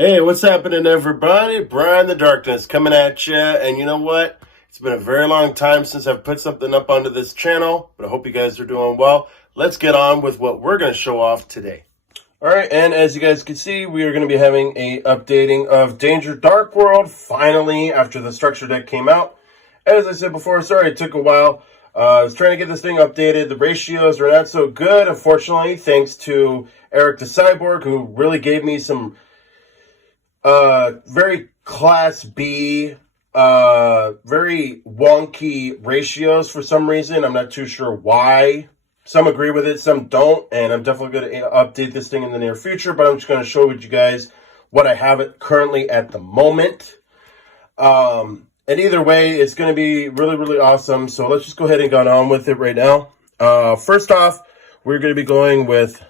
Hey, what's happening, everybody? Brian the Darkness coming at you. And you know what? It's been a very long time since I've put something up onto this channel, but I hope you guys are doing well. Let's get on with what we're going to show off today. All right, and as you guys can see, we are going to be having a updating of Danger Dark World finally after the structure deck came out. As I said before, sorry it took a while. I was trying to get this thing updated. The ratios are not so good, unfortunately, thanks to Eric the Cyborg, who really gave me some very class B, very wonky ratios for some reason. I'm not too sure why. Some agree with it, some don't, and I'm definitely going to update this thing in the near future, but I'm just going to show you guys what I have it currently at the moment. And either way, it's going to be really, really awesome. So let's just go ahead and get on with it right now. First off, we're going to be going with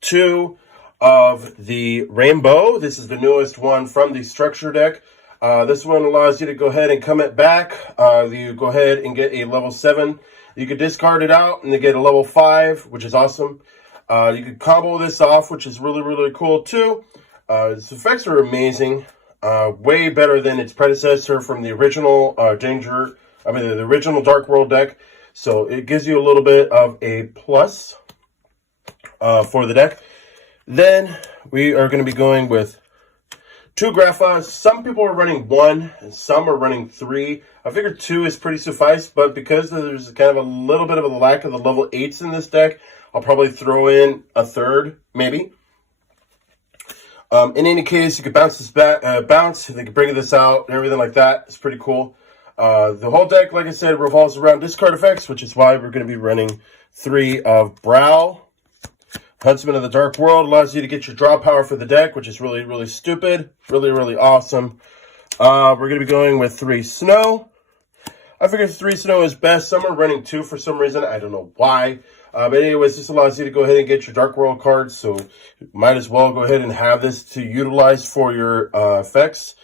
two of the Rainbow. This is the newest one from the structure deck. This one allows you to go ahead and come it back. You go ahead and get a level 7. You could discard it out and then get a level 5, which is awesome. You could combo this off, which is really, really cool too. Its effects are amazing. Way better than its predecessor from the original the original Dark World deck. So it gives you a little bit of a plus for the deck. Then we are going to be going with 2 Grapha. Some people are running 1 and some are running 3. I figured 2 is pretty suffice, but because there's kind of a little bit of a lack of the level 8s in this deck, I'll probably throw in a 3rd, maybe. In any case, you could bounce this back, they can bring this out and everything like that. It's pretty cool. The whole deck, like I said, revolves around discard effects, which is why we're going to be running 3 of Brow. Huntsman of the Dark World allows you to get your draw power for the deck, which is really, really stupid. Really, really awesome. We're going to be going with 3 Snow. I figured 3 Snow is best. Some are running 2 for some reason. I don't know why. But anyways, this allows you to go ahead and get your Dark World cards. So you might as well go ahead and have this to utilize for your effects.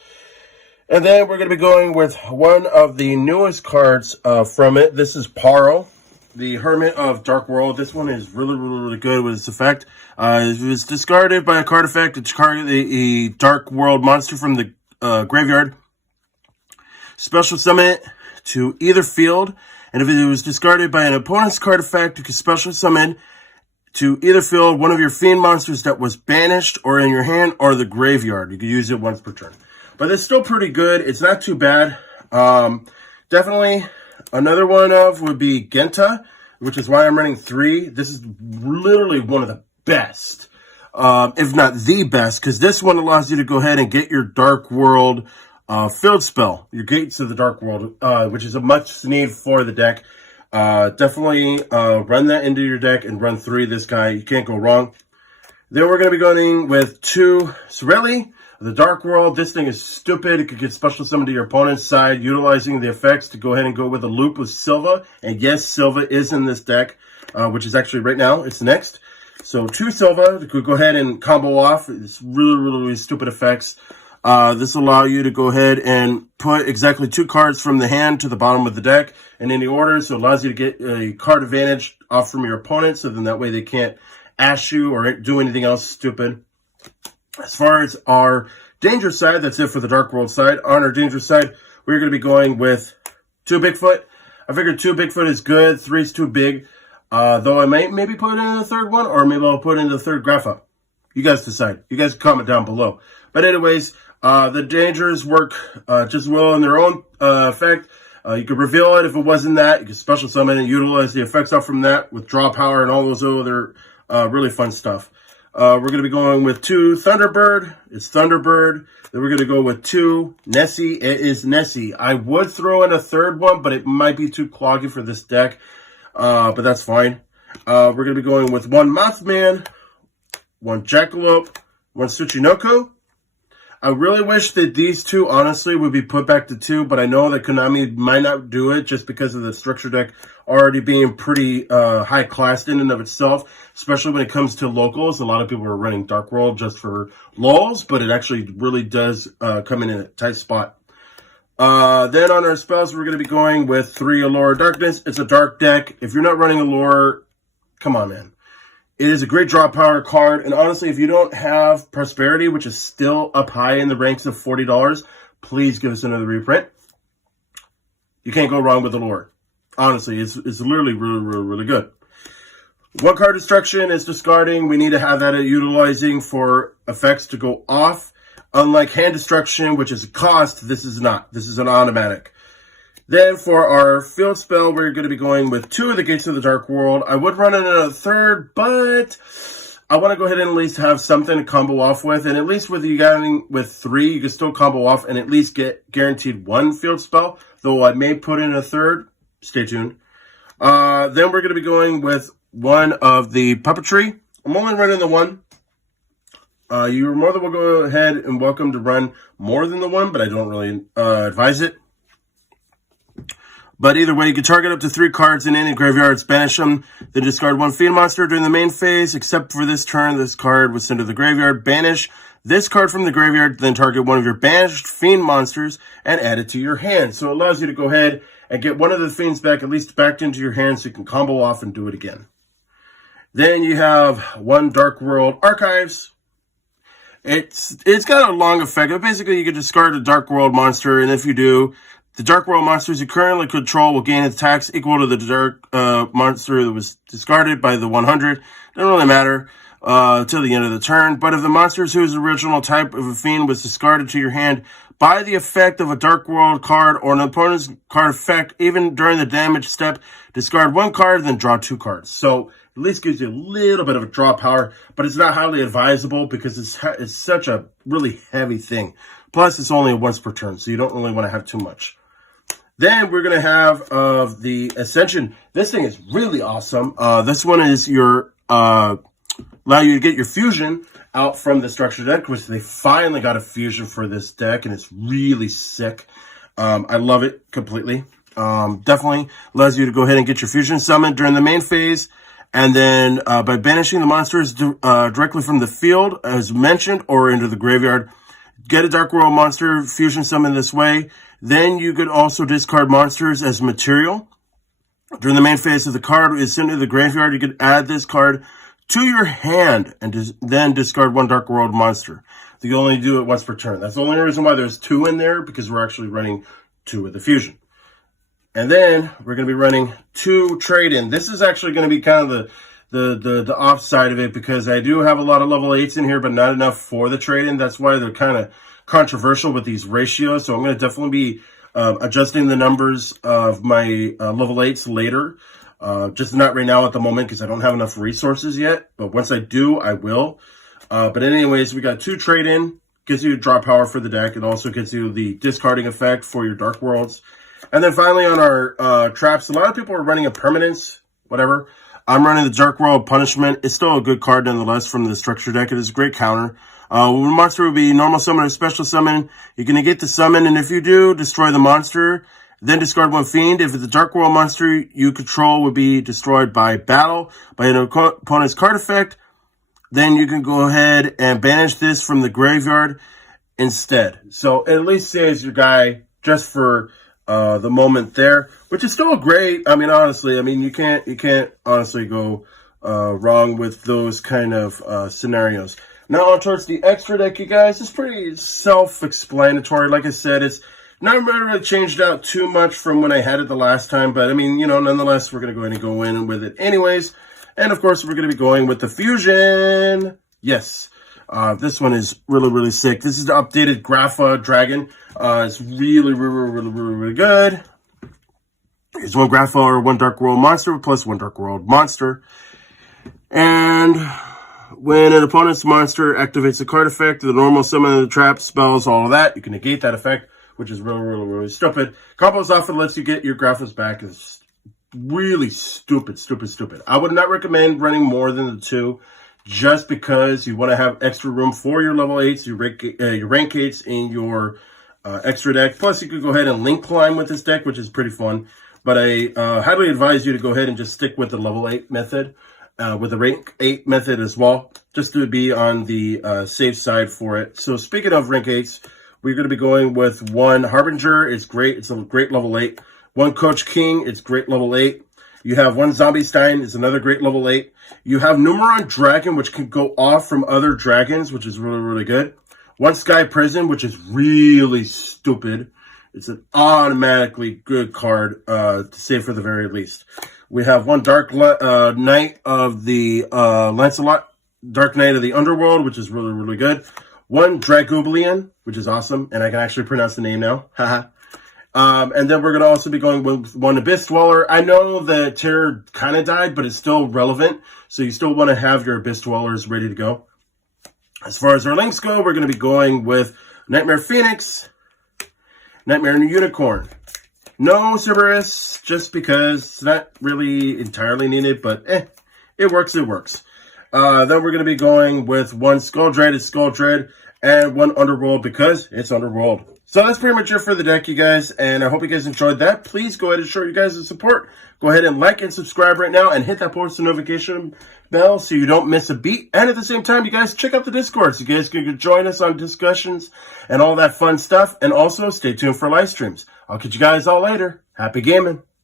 And then we're going to be going with one of the newest cards from it. This is Paro, the Hermit of Dark World. This one is really, really, really good with its effect. If it's discarded by a card effect, it's target a Dark World monster from the graveyard. Special summon it to either field. And if it was discarded by an opponent's card effect, you can special summon to either field one of your Fiend monsters that was banished or in your hand or the graveyard. You can use it once per turn. But it's still pretty good. It's not too bad. Definitely another one would be Genta, which is why I'm running 3. This is literally one of the best, if not the best, because this one allows you to go ahead and get your Dark World field spell, your Gates of the Dark World, which is a much need for the deck. Definitely run that into your deck and run 3 this guy. You can't go wrong. Then we're going to be going with 2 Sorelli, the Dark World. This thing is stupid. It could get special summoned to your opponent's side, utilizing the effects to go ahead and go with a loop with Silva. And yes, Silva is in this deck, which is actually right now. It's next. So 2 Silva, you could go ahead and combo off. It's really, really, really stupid effects. This will allow you to go ahead and put exactly 2 cards from the hand to the bottom of the deck in any order. So it allows you to get a card advantage off from your opponent. So then that way they can't ash you or do anything else stupid. As far as our danger side, that's it for the Dark World side. On our danger side, we're going to be going with 2 Bigfoot. I figured 2 Bigfoot is good. 3 is too big. Though I might maybe put in a 3rd one, or maybe I'll put in the 3rd Grapha. You guys decide. You guys comment down below. But anyways, the dangers work just well in their own effect. You could reveal it if it wasn't that. You could special summon and utilize the effects off from that with draw power and all those other really fun stuff. We're going to be going with 2 Thunderbird. It's Thunderbird. Then we're going to go with 2 Nessie. It is Nessie. I would throw in a 3rd one, but it might be too cloggy for this deck. But that's fine. We're going to be going with 1 Mothman, 1 Jackalope, 1 Tsuchinoko. I really wish that these 2, honestly, would be put back to 2, but I know that Konami might not do it just because of the structure deck already being pretty high-classed in and of itself, especially when it comes to locals. A lot of people are running Dark World just for lulz, but it actually really does come in a tight spot. Then on our spells, we're going to be going with 3 Allure Darkness. It's a dark deck. If you're not running Allure, come on, man. It is a great draw power card, and honestly, if you don't have Prosperity, which is still up high in the ranks of $40, please give us another reprint. You can't go wrong with the lure. Honestly, it's literally really good. One card destruction is discarding. We need to have that utilizing for effects to go off. Unlike hand destruction, which is a cost, this is not. This is an automatic. Then for our field spell, we're going to be going with 2 of the Gates of the Dark World. I would run in a third, but I want to go ahead and at least have something to combo off with. And at least with you getting with 3, you can still combo off and at least get guaranteed 1 field spell. Though I may put in a third. Stay tuned. Then we're going to be going with 1 of the Puppetry. I'm only running the 1. You're more than welcome to go ahead and welcome to run more than the 1, but I don't really advise it. But either way, you can target up to 3 cards in any graveyards, banish them, then discard 1 fiend monster during the main phase. Except for this turn, this card was sent to the graveyard. Banish this card from the graveyard, then target 1 of your banished fiend monsters and add it to your hand. So it allows you to go ahead and get 1 of the fiends back, at least back into your hand, so you can combo off and do it again. Then you have 1 Dark World Archives. It's got a long effect. But basically, you can discard a Dark World monster, and if you do, the Dark World monsters you currently control will gain attacks equal to the Dark monster that was discarded by the 100. Doesn't really matter till the end of the turn. But if the monster whose original type of a fiend was discarded to your hand by the effect of a Dark World card or an opponent's card effect, even during the damage step, discard 1 card, then draw 2 cards. So at least gives you a little bit of a draw power, but it's not highly advisable because it's such a really heavy thing. Plus, it's only once per turn, so you don't really want to have too much. Then we're going to have the Ascension. This thing is really awesome. This one is your allow you to get your fusion out from the structure deck, which they finally got a fusion for this deck, and it's really sick. I love it completely. Definitely allows you to go ahead and get your fusion summoned during the main phase. And then by banishing the monsters directly from the field, as mentioned, or into the graveyard, get a Dark World monster fusion summon this way. Then you could also discard monsters as material. During the main phase of the card is sent to the graveyard, you could add this card to your hand and then discard 1 Dark World monster. You can only do it once per turn. That's the only reason why there's 2 in there, because we're actually running 2 with the fusion. And then we're going to be running 2 trade-in. This is actually going to be kind of the off side of it, because I do have a lot of level 8s in here, but not enough for the trade-in. That's why they're kind of controversial with these ratios. So I'm going to definitely be adjusting the numbers of my level 8s later. Just not right now at the moment because I don't have enough resources yet. But once I do, I will. But anyways, we got 2 trade-in. Gives you draw power for the deck. It also gives you the discarding effect for your Dark Worlds. And then finally on our traps, a lot of people are running a permanence, whatever. I'm running the Dark World Punishment. It's still a good card nonetheless from the structure deck. It is a great counter. Monster would be normal summon or special summon. You can negate the summon, and if you do, destroy the monster. Then discard 1 fiend. If it's a Dark World monster you control would be destroyed by battle, by an opponent's card effect, then you can go ahead and banish this from the graveyard instead. So it at least saves your guy just for the moment there, which is still great. I mean, honestly, you can't honestly go wrong with those kind of scenarios. Now on towards the extra deck, you guys, it's pretty self-explanatory. Like I said, it's not really changed out too much from when I had it the last time, but nonetheless, we're going to go ahead and go in with it anyways. And of course, we're going to be going with the fusion. Yes. This one is really sick. This is the updated Grapha Dragon. It's really good. It's 1 Grapha or 1 Dark World monster plus 1 Dark World monster. And when an opponent's monster activates a card effect, the normal summon of the trap, spells, all of that, you can negate that effect, which is really stupid. Combos often lets you get your Graphas back. It's really stupid. I would not recommend running more than the 2. Just because you want to have extra room for your level 8s, your rank 8s in your extra deck. Plus, you could go ahead and link climb with this deck, which is pretty fun. But I highly advise you to go ahead and just stick with the level 8 method, with the rank 8 method as well, just to be on the safe side for it. So speaking of rank 8s, we're going to be going with 1 Harbinger. It's great. It's a great level 8. 1 Coach King. It's great level 8. You have one Zombie Stein, is another great level 8. You have Numeron Dragon, which can go off from other dragons, which is really, really good. One Sky Prison, which is really stupid. It's an automatically good card to save for the very least. We have one Dark Knight of the Lancelot, Dark Knight of the Underworld, which is really, really good. One Dragublian, which is awesome, and I can actually pronounce the name now. Haha. And then we're going to also be going with one Abyss Dweller. I know the Terror kind of died, but it's still relevant, so you still want to have your Abyss Dwellers ready to go. As far as our links go, we're going to be going with Nightmare Phoenix, Nightmare Unicorn. No Cerberus, just because it's not really entirely needed, but it works, it works. Then we're going to be going with one Skull Dread, it's Skull Dread, and one Underworld because it's Underworld. So that's pretty much it for the deck, you guys, and I hope you guys enjoyed that. Please go ahead and show you guys the support. Go ahead and like and subscribe right now and hit that post notification bell so you don't miss a beat. And at the same time, you guys check out the Discord so you guys can join us on discussions and all that fun stuff. And also stay tuned for live streams. I'll catch you guys all later. Happy gaming.